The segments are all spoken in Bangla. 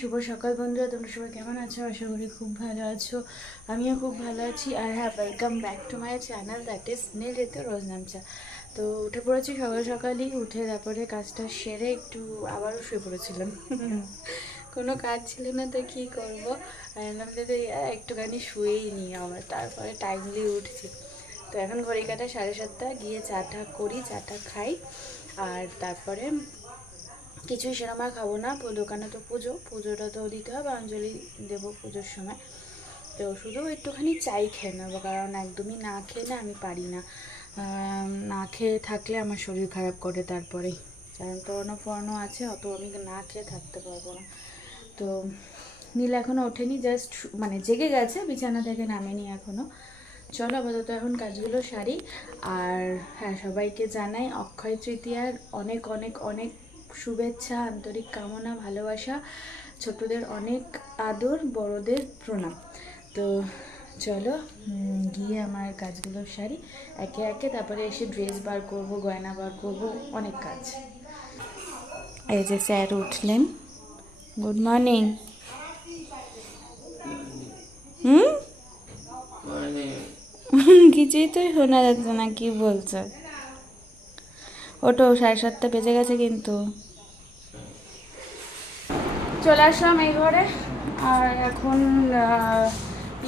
শুভ সকাল বন্ধুরা, তোমরা সবাই কেমন আছো? আশা করি খুব ভালো আছো। আমিও খুব ভালো আছি। আর হ্যাঁ, welcome back to my channel, that is Neel Ritu রোজ নামচা। তো উঠে পড়েছি সকাল সকালই, উঠে তারপরে কাজটা সেরে একটু আবারও শুয়ে পড়েছিলাম। কোনো কাজ ছিল না তো কী করবো, আমাদের একটুখানি শুয়েই নিই আবার, তারপরে টাইমলি উঠছি। তো এখন ঘড়ি কাটা 7:30, গিয়ে চাটা করি, চাটা খাই। আর তারপরে কিছুই সেরকম আর খাবো না, দোকানে তো পুজোটা তো দিতে হবে, অঞ্জলি দেবো পুজোর সময়। তো শুধু একটুখানি চাই খেয়ে নেবো, কারণ একদমই না খেয়ে না আমি পারি না। না খেয়ে থাকলে আমার শরীর খারাপ করে তারপরেই, কারণ পড়ানো আছে, অত আমি না খেয়ে থাকতে পারবো না। তো নীল এখনও ওঠেনি, জাস্ট মানে জেগে গেছে, বিছানা থেকে নামেনি এখনও। চলো আপাতত এখন কাজগুলো সারি। আর হ্যাঁ, সবাইকে জানাই অক্ষয় তৃতীয়ার অনেক অনেক অনেক শুভেচ্ছা, আন্তরিক কামনা, ভালোবাসা। ছোটদের অনেক আদর, বড়দের প্রণাম। তো চলো গিয়ে আমার কাজগুলো সারি একে একে, তারপরে এসে ড্রেস বার করব, গয়না বার করব, অনেক কাজ। এই যে স্যার উঠলেন, গুড মর্নিং। কিছুই তো শোনা যাচ্ছে না, কি বলছে? ওটো 7:30 বেজে গেছে কিন্তু। চলে আসলাম এই ঘরে, আর এখন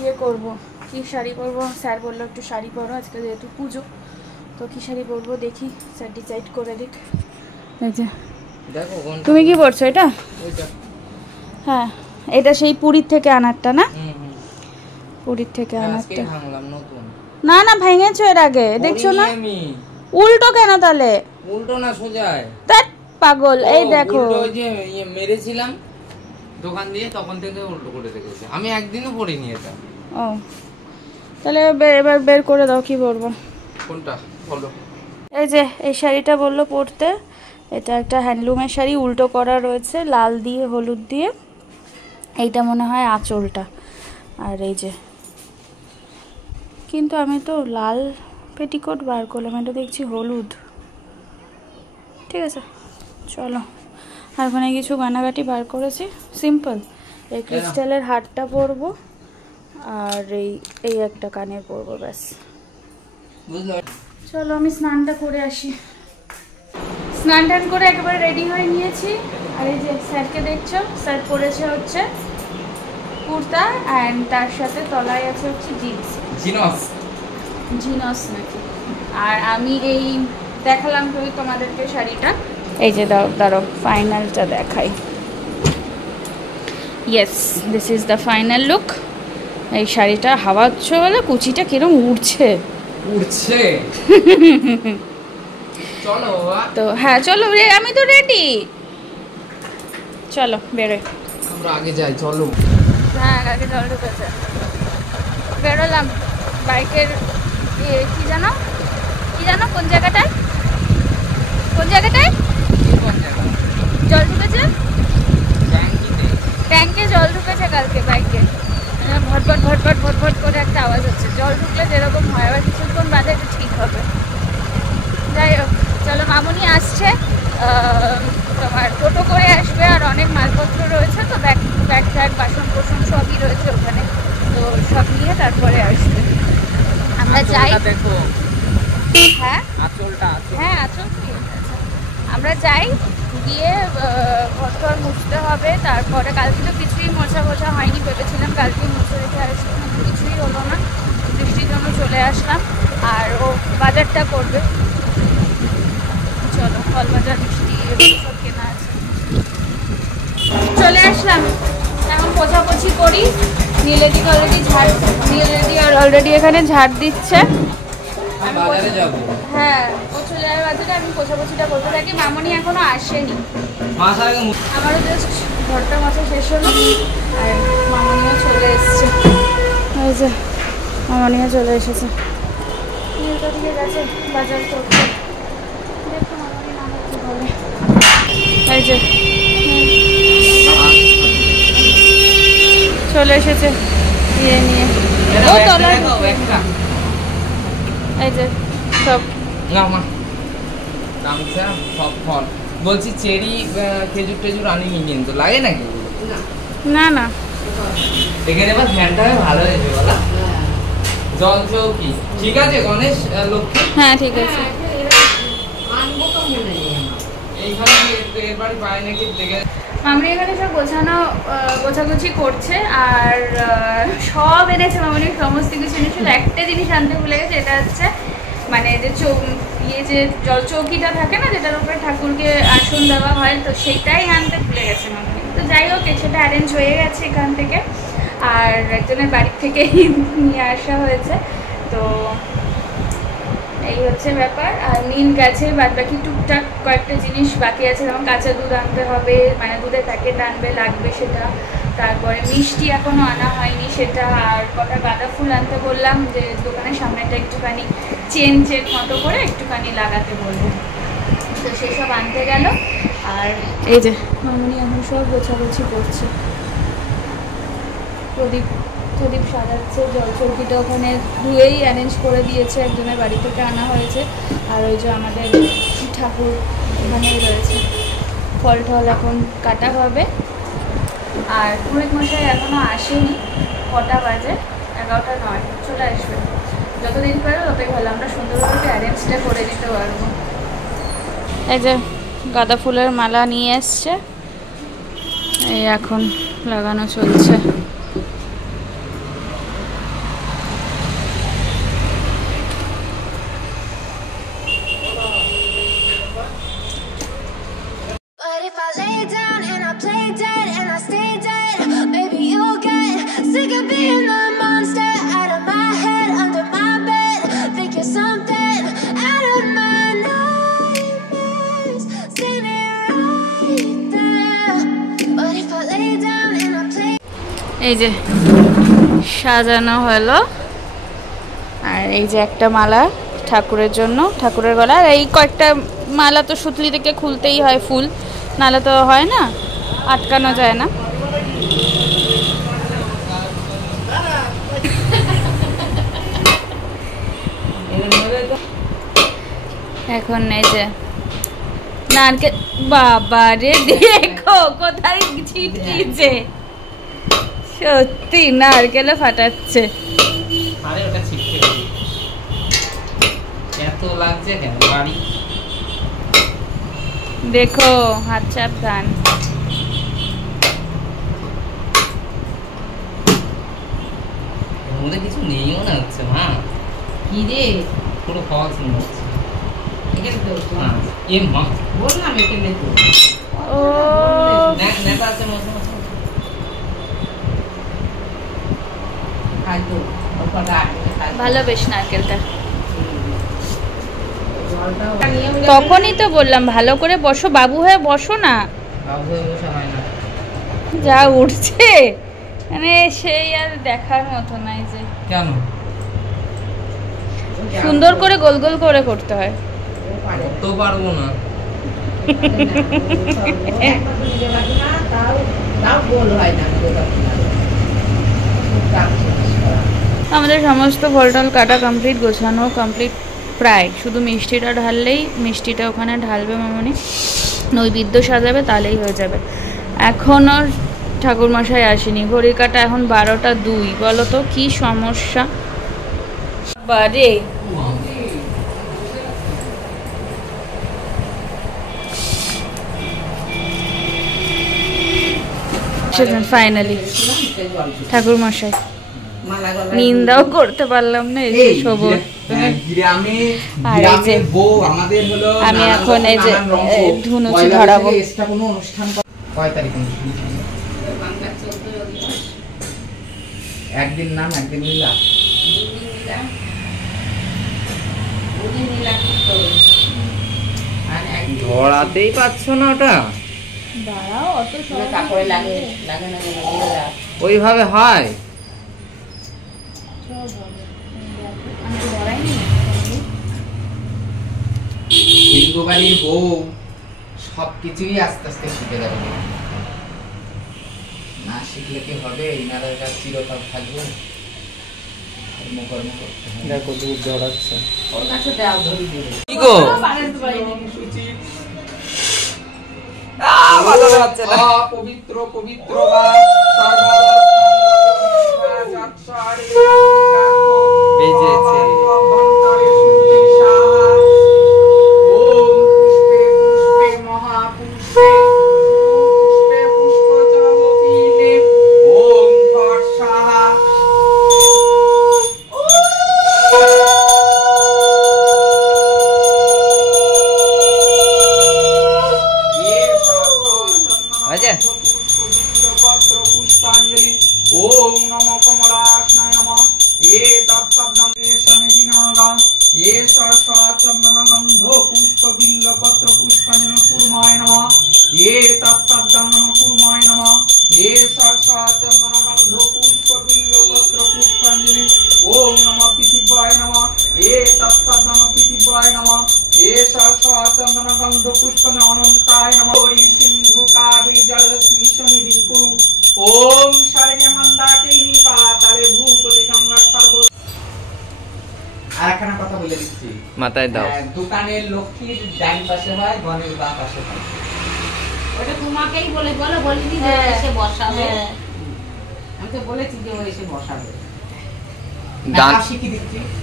ইয়ে করবো, কি শাড়ি পরবো। স্যার বললো একটু শাড়ি পরো, আজকে যেহেতু পুজো, তো কি শাড়ি পরবো দেখি, স্যার ডিসাইড করে দিক। এই যে তুমি কি পরছো? এটা? হ্যাঁ, এটা সেই পুরীর থেকে আনারটা না? পুরীর থেকে আনারটা। না না, ভেঙেছো এর আগে, দেখছো না? উল্টো কেন তাহলে? উল্টো না, সোজায়। ধ্যাৎ পাগল, এই দেখো। উল্টো ওই যে মেরেছিলাম দোকান দিয়ে, তখন থেকে উল্টো করে রেখেছে। আমি একদিনও পরিনি এটা। ও, তাহলে এবার বের করে দাও, কি পরবো? কোনটা বলো? এই যে এই শাড়িটা বললো পরতে, এটা একটা হ্যান্ডলুমের শাড়ি, উল্টো করা রয়েছে লাল দিয়ে হলুদ দিয়ে। এইটা মনে হয় আঁচলটা। আর এই যে, কিন্তু আমি তো লাল পেটিকোট বার করলাম, এটা দেখছি হলুদ। ঠিক আছে, চলো। আর ওখানে কিছু গয়নাগাটি বার করেছি, সিম্পল। এই ক্রিস্টালের হারটা পরবো, আর এই একটা কানের পরবো, ব্যাস। চলো আমি স্নানটা করে আসি। স্নান টান করে একেবারে রেডি হয়ে নিয়েছি। আর এই যে স্যারকে দেখছো, স্যার পরেছে হচ্ছে কুর্তা, অ্যান্ড তার সাথে তলায় আছে হচ্ছে জিন্স, জিনস নাকি। আর আমি এই দেখালাম তো তোমাদেরকে শাড়িটা, এই যে দাঁড়ো ফাইনালটা দেখাই। Yes, this is the final look. এই শাড়িটা হাওয়া হচ্ছে বলে কুচিটা কিরম উড়ছে। চলো তো হ্যাঁ চলো, আমি তো রেডি, চলো বেরোই। আমরা আগে যাই, চলো। হ্যাঁ, আগে জল ঢুকেছে, বেরোলাম। বাইকের কি জানো কোন জায়গাটায় জল ঢুকেছে? ট্যাঙ্কে জল ঢুকেছে কালকে বাইকে, ভটভট করে একটা আওয়াজ হচ্ছে। জল ঢুকলে যেরকম হয়, আবার কিছুক্ষণ বাদে একটু ঠিক হবে। যাই হোক, চলো। মামুনি আসছে, তোমার টোটো করে আসবে, আর অনেক মালপত্র রয়েছে তো, ব্যাগ ট্যাগ বাসন কোসন সবই রয়েছে ওখানে, তো সব নিয়ে তারপরে আসবে। আমরা যাই। হ্যাঁ আচল ঠিক আছে। আমরা যাই, গিয়ে ঘর মুছতে হবে। তারপরে কালকে তো কিছুই মোছা হয়নি, ভেবেছিলাম কালকেই মুছে রেখে আসলাম, কিছুই হলো না, বৃষ্টির জন্য চলে আসলাম। আর ও বাজারটা করবে, চলো ফল বাজার মিষ্টি সব কেনা আছে। চলে আসলাম, এখন পোছাপছি করি। নীলেদি অলরেডি এখানে ঝাড় দিচ্ছে। হ্যাঁ, ও চলে যাবে বাজারে, আমি পোছাপছিটা করতে থাকি। মামনি এখনো আসেনি, আমারও জাস্ট ঘরটা মোছা শেষ হলো, আর মামনিও চলে এসছে। এই যে মামনিও চলে এসেছে, নীলটা দিকে গেছে বাজার করতে। দেখো মামনি না হচ্ছে বলে। এই যে চলে এসেছে ইয়ে নিয়ে, ও তলা। এই যে সব সব ফল বলছি, চেরি খেজুর টেজুর আনিনি, কিন্তু লাগে নাকি? না না এখানে এবার ফ্যানটা ভালো হয়েছে বলা জল চৌকি ঠিক আছে গণেশ লক্ষ্মী হ্যাঁ ঠিক আছে এইখানে এর বাড়ি পায় নাকি দেখে মামনি এখানে সব গোছাগুছি করছে আর সব এনেছে মামনি সমস্ত কিছু এনেছিল। একটা জিনিস আনতে ভুলে গেছে, এটা হচ্ছে মানে যে যে জল চৌকিটা থাকে না যেটার উপরে ঠাকুরকে আসন দেওয়া হয়, তো সেইটাই আনতে ভুলে গেছে মামনি। তো যাই হোক সেটা অ্যারেঞ্জ হয়ে গেছে এখান থেকে, আর একজনের বাড়ির থেকে নিয়ে আসা হয়েছে। তো এই হচ্ছে ব্যাপার। আর নীল গেছে, বাদ বাকি টুকটাক কয়েকটা জিনিস বাকি আছে, যেমন কাঁচা দুধ আনতে হবে, মানে দুধের প্যাকেট আনবে লাগবে সেটা, তারপরে মিষ্টি এখনও আনা হয়নি সেটা, আর কটা গাঁদা ফুল আনতে বললাম যে দোকানের সামনেটা একটুখানি চেন মতো করে একটুখানি লাগাতে বলবো, তো সেসব আনতে গেল। আর এই যে মামনি এখন সব গোছাগুছি করছে, প্রদীপ সাজাচ্ছে, জলচৌকিটা ওখানে ধুয়েই অ্যারেঞ্জ করে দিয়েছে, একজনের বাড়ি থেকে আনা হয়েছে। আর ওই যে আমাদের ঠাকুর ওখানেই রয়েছে, ফল টল এখন কাটা হবে। আর পুরোহিত মশাই এখনও আসেনি, কটা বাজে 11টা 9, চলে আসবে, যতদিন পারো ততই ভালো, আমরা সুন্দরভাবে অ্যারেঞ্জটা করে দিতে পারবো। এই যে গাঁদা ফুলের মালা নিয়ে এসছে, এই এখন লাগানো চলছে। এই যে সাজানো হলো, আর এই যে একটা মালা ঠাকুরের জন্য, ঠাকুরের গলা। আর এই কয়েকটা মালা তো সুতলি থেকে খুলতেই হয়, ফুল নালে তো হয় না, আটকানো যায় না। এখন এই যে নারকেল, বাবা রে দেখো কোথায় ছিটকিছে, সত্যি নারকেলে ফাটাচ্ছে। আরে ওটা ছিটকে এত লাগছে কেন বাড়ি, দেখো হাত সাবধান। মধ্যে কিছু নেই মনে হচ্ছে মা, কি রে পুরো ফলস মনে হচ্ছে। এখানে তো এ মা বললাম এখানে তো ও নেতা আছে মনে হচ্ছে খাইতো ওটা ভালো বেশ নারকেলটা। তখনই তো বললাম ভালো করে বসো, বাবু হয়ে বসো না, বাবু হয়ে বসা হয় না, যা উঠছে মানে সেই আর দেখার মতো নাই। যে কেন সুন্দর করে গোল গোল করে করতে হয়, তো পারবো না। আমাদের সমস্ত ফল টল কাটা কমপ্লিট, গোছানো কমপ্লিট প্রায়, শুধু মিষ্টিটা ঢাললেই, মিষ্টিটা ওখানে ঢালবে মামনি, নৈবেদ্য সাজাবে, তাহলেই হয়ে যাবে। এখনও ঠাকুরমশাই আসেনি, ঘড়ির কাটা এখন 12টা 2। বলো তো কি সমস্যা বারে। ফাইনালি ঠাকুরমশাই, নিন্দাও করতে পারলাম না, এসে শোবো। আমি এখন এই যে ধুনুচি ধরাবো। একদিন নাম একদিন লীলা, ধরাতেই পারছো না ওটা, দাঁড়াও অত ওইভাবে হয়। হিন্দুবাড়ির বউ সবকিছুই আস্তে আস্তে শিখে যাবে, না শিখলে কি হবে, ইনাদের কাছে চিরকাল থাকবে, কর্ম করতে হবে। দেখো দুধ জড়াচ্ছে, ওর কাছে দাও ধরি দেবে, কি গো পবিত্র পবিত্র বা সর্বাবস্থায় বেজেছে पुष्पांजलि ओम नमो कमलासनाय नमः ये तत्पद्मं शनिविनागं ये चंदनगंधो पुष्प बिल्वपत्र पुष्पांजलि कुर्माय नमः ये तत्पद्मं नमः कुर्माय नमः ये चंदनगंधो पुष्प बिल्वपत्र पुष्पांजलि ओम नमः पितिवाय नमः ये तत्पद्मं नमः पितिवाय नमः ये चंदनगंधो पुष्पांजलि अनंताय नमः ओरि सिंधु कावेरी जलस्मिशनिधि कुरु ओम शरण्यमंदाते पाताले भूपति गंगा सर्व আরেকখানা কথা বলে দিচ্ছি মাথায় দাও দোকানের লক্ষ্মীর ডান পাশে হয় গণের বাম পাশে হয় ওটা তোমাকেই বলিনি যে এসে বসাবে আমি তো বলেছি যে ও এসে বসাবে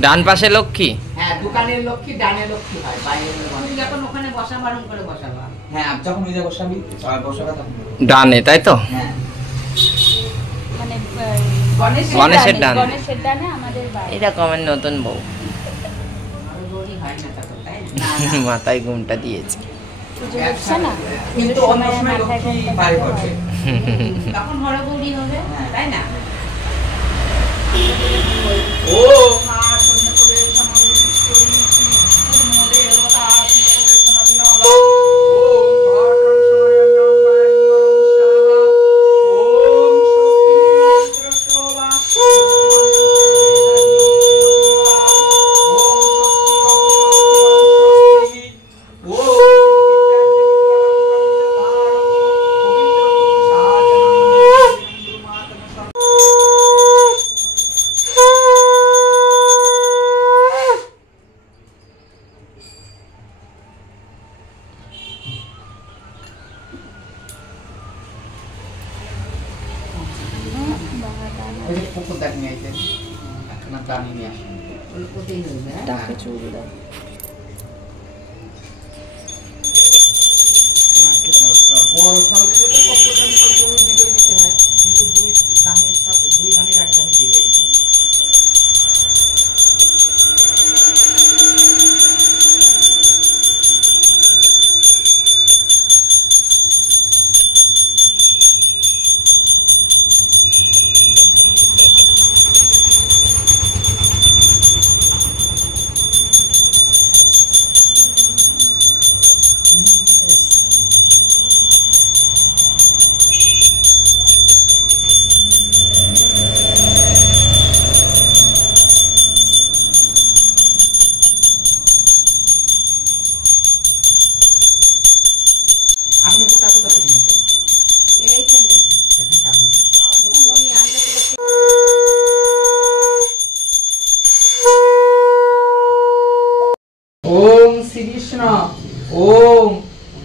ডান পাশে লক্ষ্মী হ্যাঁ দোকানের লক্ষ্মী ডানে লক্ষ্মী হয় বাইরে তুমি যখন ওখানে বসা বারণ করে বসাবা হ্যাঁ যখন ওই যে বসাবি বসাবা তখন ডানে তাই তো হ্যাঁ মানে গণেশের ডানে আমাদের বাড়ি এটা কমেন্ট নতুন বউ মাথায় ঘুমটা দিয়েছে কিন্তু অন্য সময় লক্ষ্মী বাড়ি করবে তখন হরগৌরী হবে তাই না ও মা সন্ধ্যা সমাধি করি দেবতা সমাধি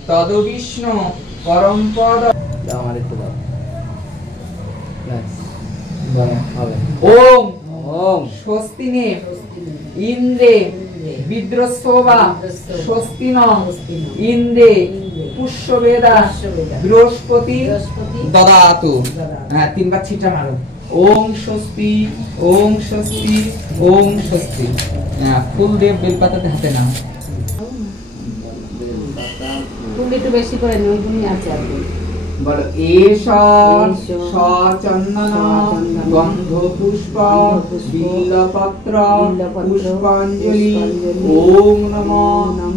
तदविष्णु परमपद ओम ओम स्वस्तिने इंद्रे विद्रस्ववा स्वस्तिनो इंद्रे पुष्यवेदा बृहस्पति ददातु हां तीन बार छीटा मारो ओम स्वस्ति ओम स्वस्ति ओम स्वस्ति फूल देव बेलपाताते हाथे नाও তুমি একটু বেশি করে নিও তুমি আছে আর বলো এষার সচন্দন গন্ধ পুষ্প বিল্লপত্র পুষ্পাঞ্জলি ওম নমো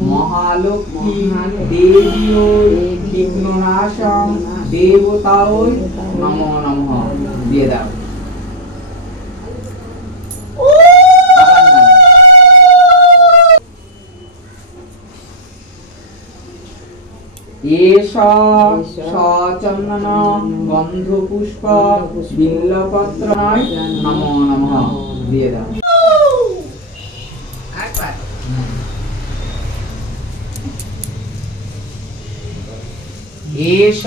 মহালক্ষ্মী দেবীয় বিঘ্ননাশং দেবতায় নমো নমঃ দিয়ে দাও एषा सचन्दन गन्धपुष्प बिल्वपत्राय नमो नमः दिए दाओ एष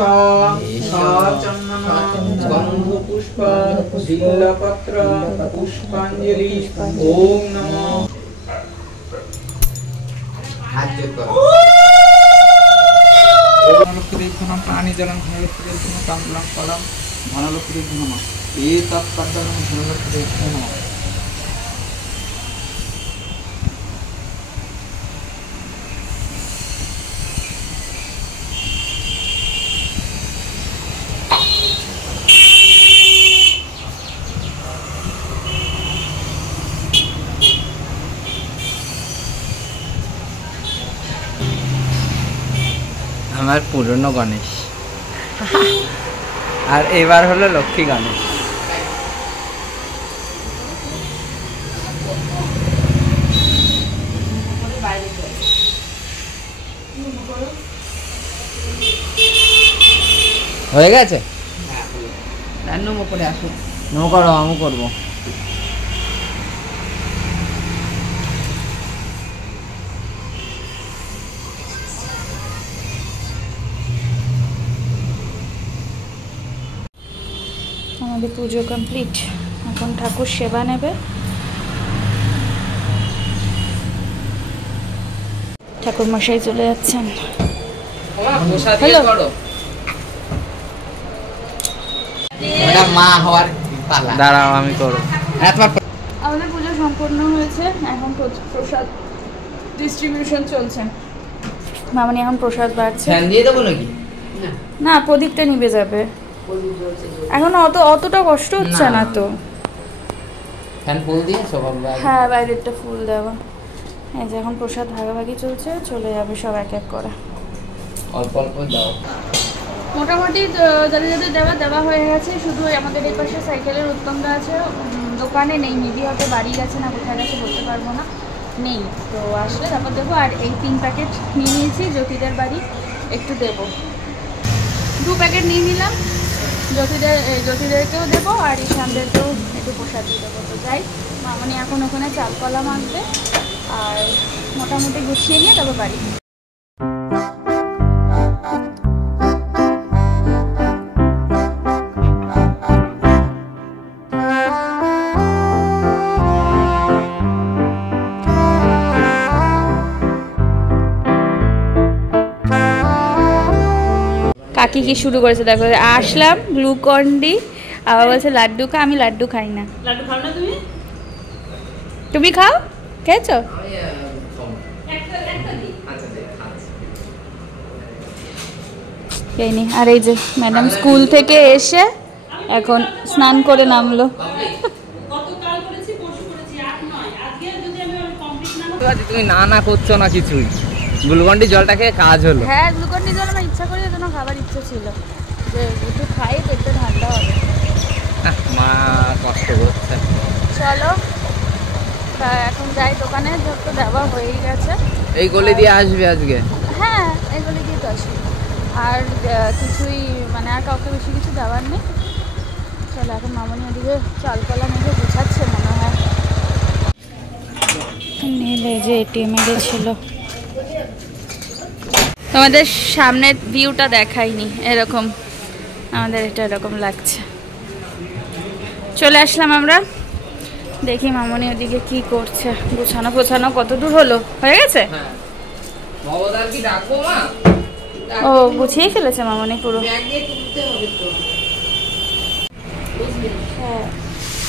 सचन्दन गन्धपुष्प बिल्लपत्र पुष्पाञ्जलि ॐ नमो धनलक्ष्मीर्घनं प्राणिजलं धनलक्ष्मीर्घनं काम्बलं फलं धनलक्ष्मीर्घनं एतत्पद्मं धनलक्ष्मीर्घनं আমার পুরনো গণেশ আর এবার হলো লক্ষ্মী গণেশ। হয়ে গেছে নমো করে আসো, নমো করো, আমি করবো। আমাদের পুজো কমপ্লিট, এখন ঠাকুর সেবা নেবে। ঠাকুর মশাই চলে যাচ্ছেন। মা হওয়ার পালা, দাঁড়াও আমি করবো। আমাদের পুজো সম্পূর্ণ হয়েছে, এখন প্রসাদ ডিস্ট্রিবিউশন চলছে। মামনি এখন প্রসাদ বাড়ছে। ফ্যান দিয়ে দেবো নাকি? না, প্রদীপটা নিভে যাবে, এখন অতটা কষ্ট হচ্ছে না তো। ফ্যান ফুল দিয়ে সব। হ্যাঁ, বাইরেরটা ফুল দেওয়া। এই যে এখন প্রসাদ ভাগাভাগি চলছে, চলে যাবে সব এক এক করে। অল্প অল্প দাও। মোটামুটি যাদের যাদের দেওয়া হয়ে গেছে। শুধু আমাদের এই পাশে সাইকেলের উত্তমটা আছে, দোকানে নেই, মেবি হয়তো বাড়ি গেছে না কোথায় গেছে বলতে পারবো না, নেই। তো আসলে তারপর দেবো। আর এই 3 প্যাকেট নিয়ে নিয়েছি, জ্যোতিদের বাড়ি একটু দেবো। 2 প্যাকেট নিয়ে নিলাম, জ্যোতিদেরকেও দেবো আর ঈশানদেরকেও একটু প্রসাদ দিয়ে দেবো। তো যাই, মামনি এখন ওখানে চালকলা মাখবে আর মোটামুটি গুছিয়ে নিয়ে তবে বাড়ি। কাকি কি শুরু করেছে দেখো, আসলাম গ্লুকন্ডি, আবার বলছে লাড্ডু খা। আমি লাড্ডু খাই না। লাড্ডু খাও না তুমি? তুমি খাও? খেয়েছো? খেইনি। আর এই যে ম্যাডাম স্কুল থেকে এসে এখন স্নান করে নামলো। তুমি না করছো না কিছুই, গ্লুকন্ডি জলটা খেয়ে কাজ হলো। হ্যাঁ, গ্লুকন্ডি জল আমার ইচ্ছা করে যেন খাবার ইচ্ছা ছিল, যে একটু খাই পেটটা ঠান্ডা হবে। মা কষ্ট করছে। চলো এখন যাই দোকানে, যত দেওয়া হয়েই গেছে। এই গলি দিয়ে আসবে আজকে? হ্যাঁ, এগুলি দিয়ে তো আসি। আর কিছুই মানে আর কাউকে বেশি কিছু দেওয়ার নেই। চলো এখন মামনি ওদিকে চালকলা মেঘে গুছাচ্ছে মনে হয়। নীলে যে এটিএমে গেছিল। তোমাদের সামনের ভিউটা দেখাইনি, এরকম আমাদের এটা এরকম লাগছে। চলে আসলাম আমরা, দেখি মামনি ওদিকে কি করছে। গোছানো কত দূর হলো? হয়ে গেছে? ও গুছিয়ে ফেলেছে মামনি পুরো।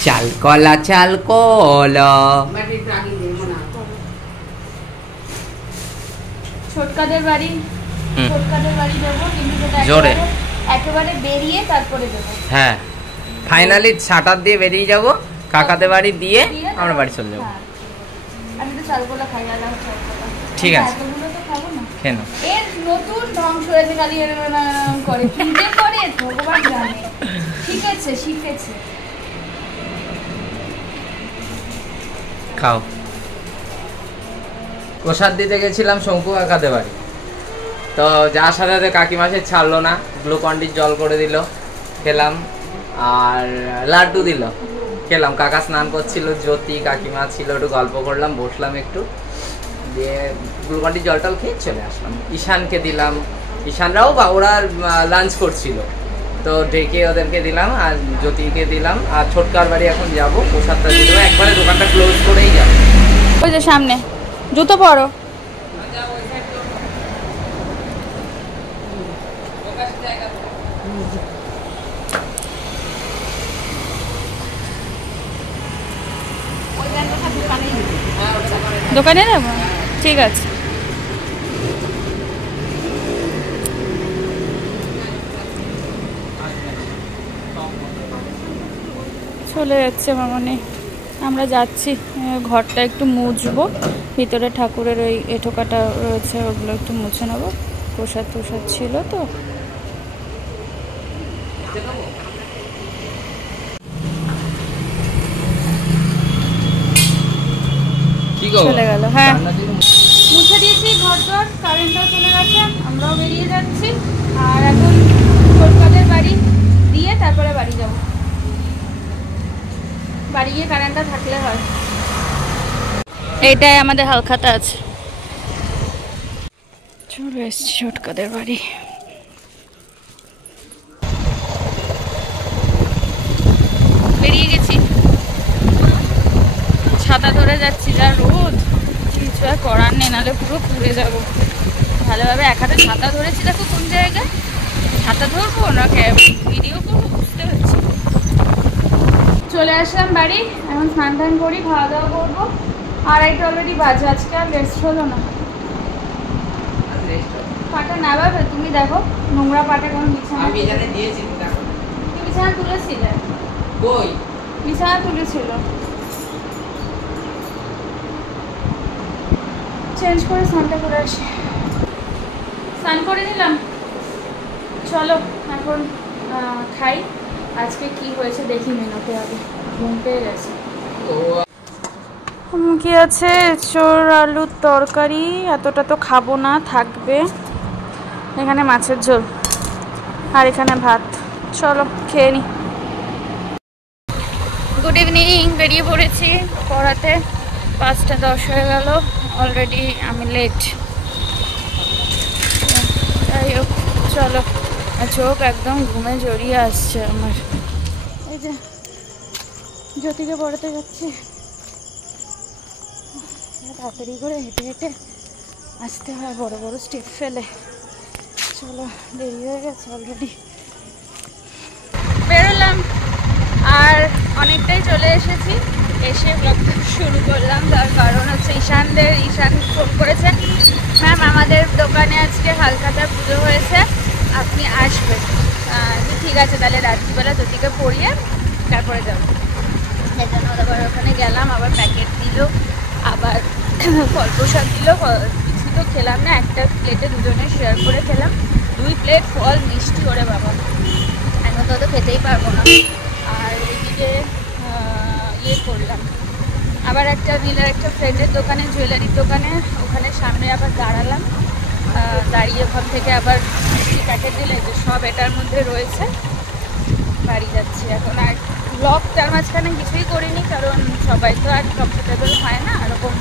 চালকলা ছোটকাদের বাড়ি দেবো, কিন্তু সেটা জোরে একেবারে বেরিয়ে তারপরে দেবো। হ্যাঁ, ফাইনালি শাটার দিয়ে বেরিয়ে যাব, কাকাদের বাড়ি দিয়ে আমরা বাড়ি চলে যাবো। আমি তো চালকলা খাই না, চালকলা ঠিক আছে, এতগুলো তো খাবো না। কেন? এর নতুন ধ্বংস হয়েছে, খালি করে কি যে করে ভগবান জানে। শিখেছে। খাও। প্রসাদ দিতে গেছিলাম শঙ্কু কাকাদের বাড়ি, তো যার সাথে কাকিমা সে ছাড়লো না, গ্লুকন্ডির জল করে দিল, খেলাম। আর লাড্ডু দিল, খেলাম। কাকা স্নান করছিল, জ্যোতি কাকিমা ছিল, একটু গল্প করলাম, বসলাম একটু, দিয়ে গ্লুকন্ডির জল টল খেয়ে চলে আসলাম। ঈশানকে দিলাম, ঈশানরাও বা ওরা লাঞ্চ করছিল, তো ডেকে ওদেরকে দিলাম আর জ্যোতিকে দিলাম। আর ছোটকার বাড়ি এখন যাবো, প্রসাদটা দিয়ে দেবো, একবারে দোকানটা ক্লোজ করেই যাবো। ওই যে সামনে জুতো পরো। দোকানে নেব, ঠিক আছে। চলে যাচ্ছে মামনি, আমরা যাচ্ছি। ঘরটা একটু মুছবো, ভিতরে ঠাকুরের ওই এঁঠোকাটা রয়েছে ওগুলো একটু মুছে নেবো। প্রসাদ প্রসাদ ছিল তো। চলে গেল, হ্যাঁ মুছে দিয়েছি ঘর দর, কারেন্টটাও চলে গেছে, আমরাও বেরিয়ে যাচ্ছি। আর এখন কলকাতার বাড়ি দিয়ে তারপরে বাড়ি যাব। বাড়ি গিয়ে কারেন্টটা থাকলে হয়। এইটাই আমাদের হালখাতা আছে। চলে এসছি ছোটকাদের বাড়ি। বেরিয়ে গেছি, ছাতা ধরে যাচ্ছি, যা রোদ, কিছু আর করার নেই, নাহলে পুরো পুড়ে যাবো। ভালোভাবে এক হাতে ছাতা ধরেছি, দেখো কোন জায়গায় ছাতা ধরবো না ভিডিও করবো বুঝতে পারছি। চলে আসলাম বাড়ি, এখন স্নান টান করি, খাওয়া দাওয়া করবো। আর একটা অলরেডি বাজে, আজকে আর রেস্ট হলো না। পাটা নামাবে তুমি, দেখো নোংরা পাটা কোনো বিছানা তুমি বিছানা তুলেছিলে, বিছানা তুলেছিল, চেঞ্জ করে স্নানটা করে আসি। স্নান করে নিলাম, চলো এখন খাই। আজকে কি হয়েছে দেখি মেনুতে, আগে ঘুম পেয়ে গেছে। কি আছে, চোর আলুর তরকারি, এতটা তো খাবো না, থাকবে। এখানে মাছের ঝোল আর এখানে ভাত। চলো খেয়ে নি। গুড ইভিনিং, বেরিয়ে পড়েছি পড়াতে। 5:10 হয়ে গেল, অলরেডি আমি লেট। যাই হোক চলো, চোখ একদম ঘুমে জড়িয়ে আসছে আমার। এই যে জ্যোতিকে পড়াতে যাচ্ছি, তাড়াতাড়ি করে হেঁটে হেঁটে আসতে হয়, বড় বড় স্টেপ ফেলে। চলো দেরি হয়ে গেছে অলরেডি। বেরোলাম আর অনেকটাই চলে এসেছি। এসে ব্লগটা শুরু করলাম, তার কারণ হচ্ছে ঈশান ফোন করেছে, ম্যাম আমাদের দোকানে আজকে হালখাতার পুজো হয়েছে, আপনি আসবেন। ঠিক আছে, তাহলে রাত্রিবেলা জ্যোতিকে পড়িয়ে তারপরে যাবো। সেই জন্য তারপর ওখানে গেলাম, আবার প্যাকেট দিল, আবার ফল প্রসাদ দিল। কিছু তো খেলাম না, একটা প্লেটে দুজনে শেয়ার করে খেলাম। 2 প্লেট ফল মিষ্টি, ওরে বাবা এখন তো খেতেই পারবো না। আর এদিকে ইয়ে করলাম, আবার একটা নীলের একটা ফ্রেন্ডের দোকানে, জুয়েলারির দোকানে, ওখানে সামনে আবার দাঁড়ালাম। দাঁড়িয়ে ওখান থেকে আবার মিষ্টি প্যাকেট দিলে, যে সব এটার মধ্যে রয়েছে। বাড়ি যাচ্ছি এখন। আর ব্লগ তার মাঝখানে কিছুই করিনি, কারণ সবাই তো আর কমফোর্টেবল হয় না, এরকম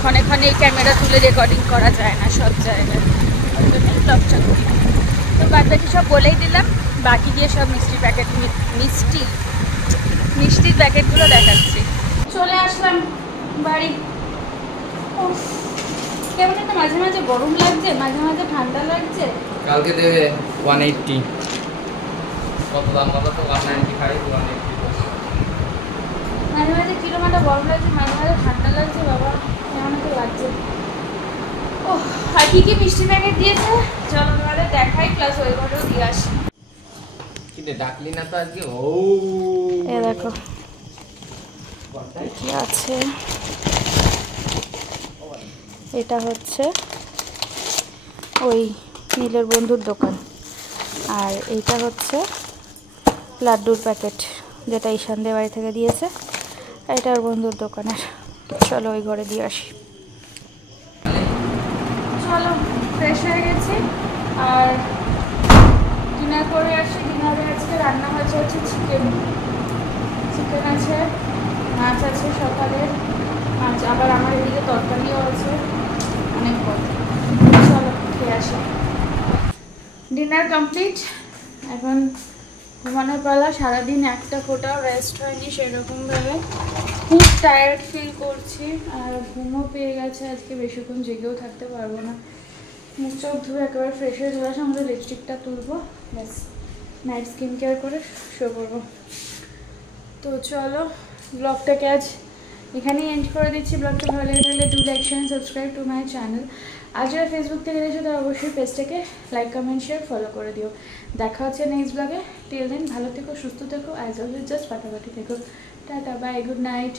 ক্ষণে ক্ষণে ক্যামেরা তুলে রেকর্ডিং করা যায় না সব জায়গায়, ওই জন্যই ব্লগটা করি। তো বাদ বাকি সব বলেই দিলাম, বাকি গিয়ে সব মিষ্টির প্যাকেটগুলো দেখাচ্ছি। চলে আসলাম বাড়ি। কেমন একটা মাঝে মাঝে গরম লাগছে, মাঝে মাঝে ঠান্ডা লাগছে। কালকে দেবে 180, কত দাম বলো তো? 195, 180। মাঝে মাঝে কিরকম একটা গরম লাগছে, মাঝে মাঝে ঠান্ডা লাগছে, বাবা কেমন একটা লাগছে। ও আর কি কি মিষ্টি প্যাকেট দিয়েছে চলো তোমাদের দেখাই, প্লাস ওই ঘরেও দিয়ে আসি। কিনে ডাকলি না তো আজকে? ও এ দেখো কি আছে, এটা হচ্ছে ওই নীলের বন্ধুর দোকান, আর এইটা হচ্ছে লাড্ডুর প্যাকেট যেটা ঈশানদের বাড়ি থেকে দিয়েছে, এটা ওর বন্ধুর দোকানের। চলো ওই ঘরে দিয়ে আসি। চলো ফ্রেশ হয়ে গেছি আর ডিনার করে আসি। ডিনারে আজকে রান্না হয়েছে হচ্ছে চিকেন আছে, মাছ আছে সকালে, মাছ আবার আমার এদিকে তরকারিও আছে, অনেক কথা। চলো খেয়ে আসি। ডিনার কমপ্লিট, এখন ঘুমানোর পালা। সারাদিন একটা ফোটাও রেস্ট হয়নি সেরকমভাবে, খুব টায়ার্ড ফিল করছি আর ঘুমও পেয়ে গেছে। আজকে বেশিক্ষণ জেগেও থাকতে পারবো না। মুখ চোখ ধুয়ে একেবারে ফ্রেশ হয়ে চলে আসা, আমাদের লিপস্টিকটা তুলবো, ব্যাস নাইট স্কিন কেয়ার করে শুয়ে পড়বো। তো চলো ব্লগটাকে আজ এখানেই এন্ড করে দিচ্ছি। ব্লগটা ভালো লেগে থাকলে do like share subscribe to my channel. আর যারা ফেসবুক থেকে দেখছো তারা অবশ্যই পেজটাকে লাইক কমেন্ট শেয়ার ফলো করে দিও। দেখা হচ্ছে নেক্সট ব্লগে। টিল দেন ভালো থেকো, সুস্থ থেকো, অ্যাজ অলওয়েজ জাস্ট ফাটাফাটি থেকো। Tata, bye, good night.